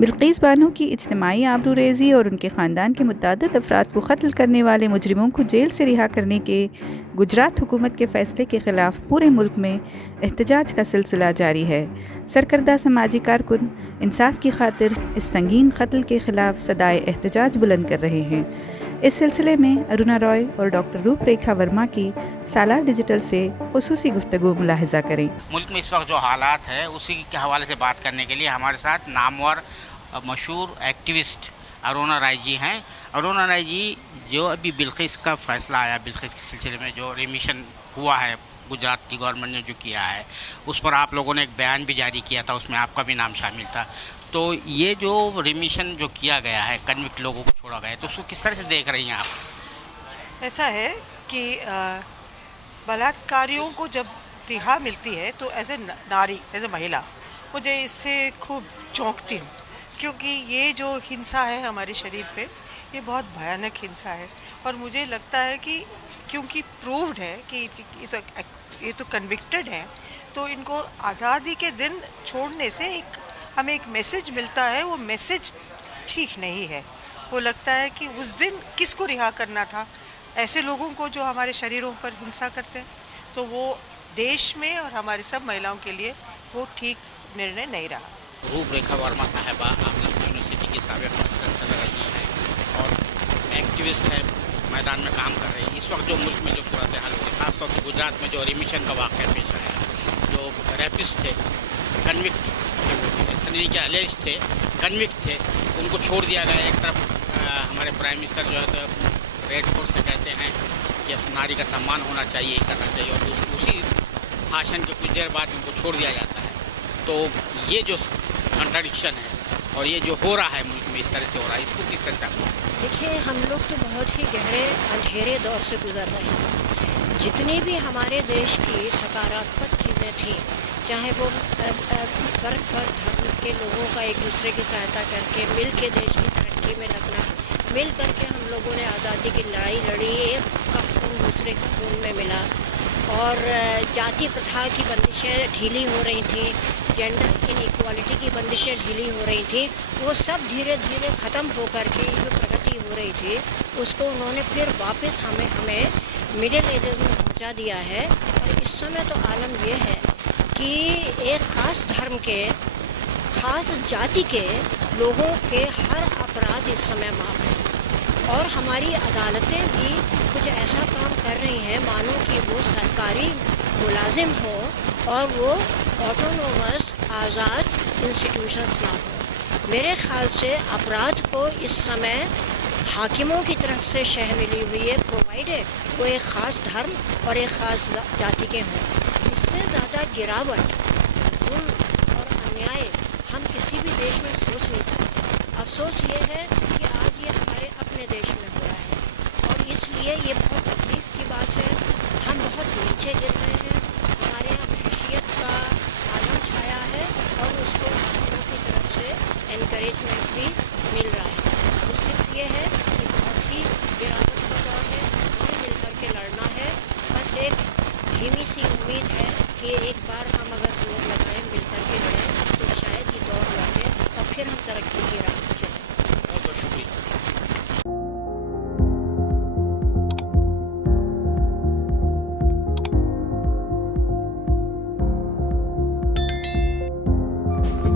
बिल्किस बानो की इज्तिमाई आबरूरेज़ी और उनके ख़ानदान के मुतअद्दिद अफराद को कत्ल करने वाले मुजरिमों को जेल से रिहा करने के गुजरात हुकूमत के फ़ैसले के ख़िलाफ़ पूरे मुल्क में एहतजाज का सिलसिला जारी है। सरकर्दा समाजी कारकुन इंसाफ की खातिर इस संगीन कत्ल के ख़िलाफ़ सदाए एहतजाज बुलंद कर रहे हैं। इस सिलसिले में अरुणा रॉय और डॉक्टर रूपरेखा वर्मा की सालार डिजिटल से खुसूसी गुफ्तगू मुलाहिज़ा करें। मुल्क में इस वक्त जो हालात है उसी के हवाले से बात करने के लिए हमारे साथ नामवर मशहूर एक्टिविस्ट अरुणा राय जी हैं। अरुणा राय जी, जो अभी बिल्किस का फ़ैसला आया, बिल्किस के सिलसिले में जो रिमिशन हुआ है गुजरात की गवर्नमेंट ने जो किया है, उस पर आप लोगों ने एक बयान भी जारी किया था, उसमें आपका भी नाम शामिल था। तो ये जो रिमिशन जो किया गया है, कन्विक्ट लोगों को छोड़ा गया है, तो उसको किस तरह से देख रही हैं आप? ऐसा है कि बलात्कारियों को जब रिहा मिलती है तो एज ए नारी, एज ए महिला, मुझे इससे खूब चौंकती हूँ, क्योंकि ये जो हिंसा है हमारे शरीर पे, ये बहुत भयानक हिंसा है। और मुझे लगता है कि क्योंकि प्रूव्ड है कि ये तो कन्विक्टेड हैं, तो इनको आज़ादी के दिन छोड़ने से हमें एक मैसेज मिलता है। वो मैसेज ठीक नहीं है। वो लगता है कि उस दिन किसको रिहा करना था, ऐसे लोगों को जो हमारे शरीरों पर हिंसा करते हैं। तो वो देश में और हमारे सब महिलाओं के लिए वो ठीक निर्णय नहीं रहा। रूपरेखा वर्मा साहबा, आप यूनिवर्सिटी की साबिक प्रोफेसर रही हैं और एक्टिविस्ट हैं, मैदान में काम कर रही हैं। इस वक्त जो मुल्क में जो सूरत हाल है, खासतौर से गुजरात में जो रिमिशन का वाक़या पेश आया, जो रेपिस्ट थे, कन्विक्ट के अलेज थे, कन्विक्ट थे, उनको छोड़ दिया गया। एक तरफ हमारे प्राइम मिनिस्टर जो है तो रेड फोर्स से कहते हैं कि नारी का सम्मान होना चाहिए, करना चाहिए, और उसी भाषण के कुछ देर बाद उनको छोड़ दिया जाता है। तो ये जो कंट्राडिक्शन है और ये जो हो रहा है मुल्क में, इस तरह से हो रहा है, इसको किस तरह से आप? देखिए, हम लोग तो बहुत ही गहरे अंधेरे दौर से गुजर रहे हैं। जितनी भी हमारे देश की सकारात्मक चीज़ें थीं, चाहे वो वर्ग धर्म के लोगों का एक दूसरे की सहायता करके मिल के देश की तरक्की में लगना, मिल करके हम लोगों ने आज़ादी की लड़ाई लड़ी, एक का खून दूसरे के खून में मिला, और जाति प्रथा की बंदिशें ढीली हो रही थी, जेंडर इनइक्वालिटी की बंदिशें ढीली हो रही थी, वो सब धीरे धीरे ख़त्म हो करके जो प्रगति हो रही थी उसको उन्होंने फिर वापस हमें मिडिल एजेस में पहुंचा दिया है। और इस समय तो आलम ये है कि एक ख़ास धर्म के, ख़ास जाति के लोगों के हर अपराध इस समय माफ़ हैं, और हमारी अदालतें भी कुछ ऐसा काम कर रही हैं मानो कि वो सरकारी मुलाजिम हो और वो ऑटोनोमस आज़ाद इंस्टीट्यूशंस ना हो। मेरे ख़्याल से अपराध को इस समय हाकिमों की तरफ से शह मिली हुई है, प्रोवाइडेड वो एक ख़ास धर्म और एक ख़ास जाति के हों। इससे ज़्यादा गिरावट, जुल्म और अन्याय हम किसी भी देश में सोच नहीं सकते। अफसोस ये है कि आज ये हमारे अपने देश में हो रहा है, और इसलिए ये बहुत तकलीफ़ की बात है। हम बहुत नीचे गिर रहे हैं, हमारे यहाँ हैसियत का आलम छाया है, और उसको हाकिमों की तरफ से एनकरेजमेंट भी मिल रहा है। तो सिर्फ ये है कि बहुत ही गिरावट का दौर है, हमें मिल कर के लड़ना है। बस एक धीमी सी उम्मीद है कि एक बार हम अगर जोर लगाएं, मिल कर के लड़ें, तो शायद ये दौर लौटे और फिर हम तरक्की की राह